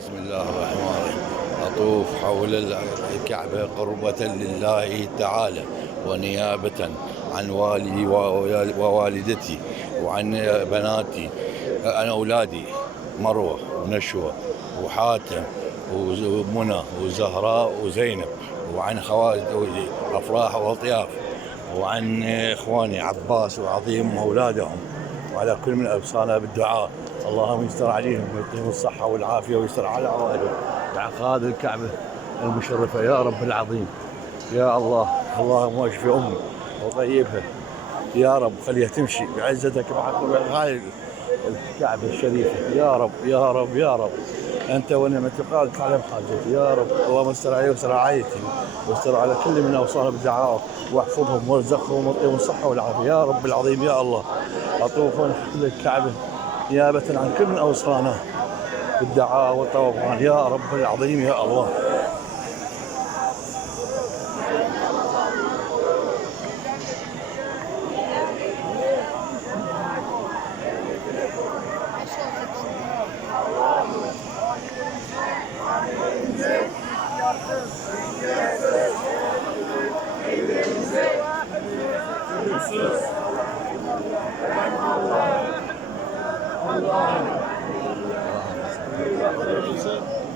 بسم الله الرحمن الرحيم. أطوف حول الكعبة قربة لله تعالى ونيابة عن والدي ووالدتي وعن بناتي، عن أولادي مروة ونشوة وحاتم ومنى وزهراء وزينب، وعن خواتي أفراح وأطياف، وعن إخواني عباس وعظيم وأولادهم، وعلى كل من أوصانا بالدعاء. اللهم يستر عليهم ويعطيهم الصحة والعافية ويستر على عوائلهم بعقاد الكعبة المشرفة يا رب العظيم. يا الله، اللهم اشف أمي وطيبها يا رب، خليها تمشي بعزتك بحق هاي الكعبة الشريفة يا رب يا رب يا رب. أنت ونعمة قادر تعلم حاجتي يا رب. اللهم استر علي واستر رعايتي واستر على كل من أوصانا بالدعاء، واحفظهم وارزقهم واعطيهم الصحة والعافية يا رب العظيم. يا الله، أطوفون حول الكعبة نيابة عن كل من أوصانا بالدعاء والطوفان يا رب العظيم. يا الله.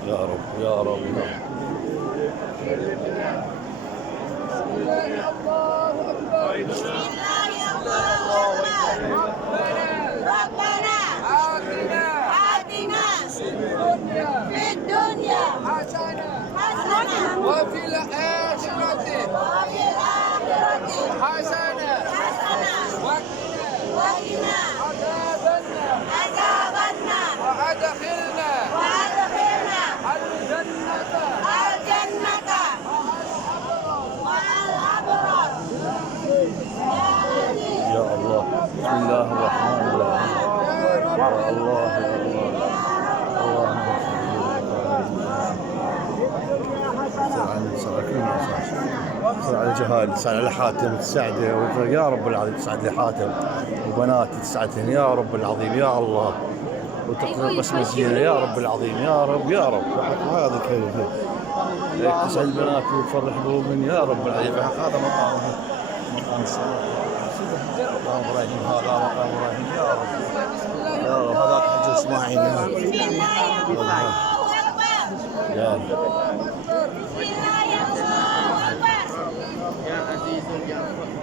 يا رب يا رب. ربنا آتنا في الدنيا حسنة وفي الآخرة حسنة وقنا عذاب النار وأدخلنا الجنة مع الأبرار. يا الله. بسم الله الرحمن الرحيم. يا الله يا الله. اللهم على جهاد، تسعد على حاتم، تسعده يا رب العظيم، تسعد لي حاتم وبناتي تسعدهن يا رب العظيم. يا الله، وتقضي قسم الزينة يا رب العظيم. يا رب يا رب. هذا كله تسعد بناتي وتفرح بهم يا رب العظيم. هذا مقام الصلاة. مقام ابراهيم، هذا مقام ابراهيم يا رب يا رب. هذاك حج اسماعيل يا رب يا رب. يا عزيز يا الله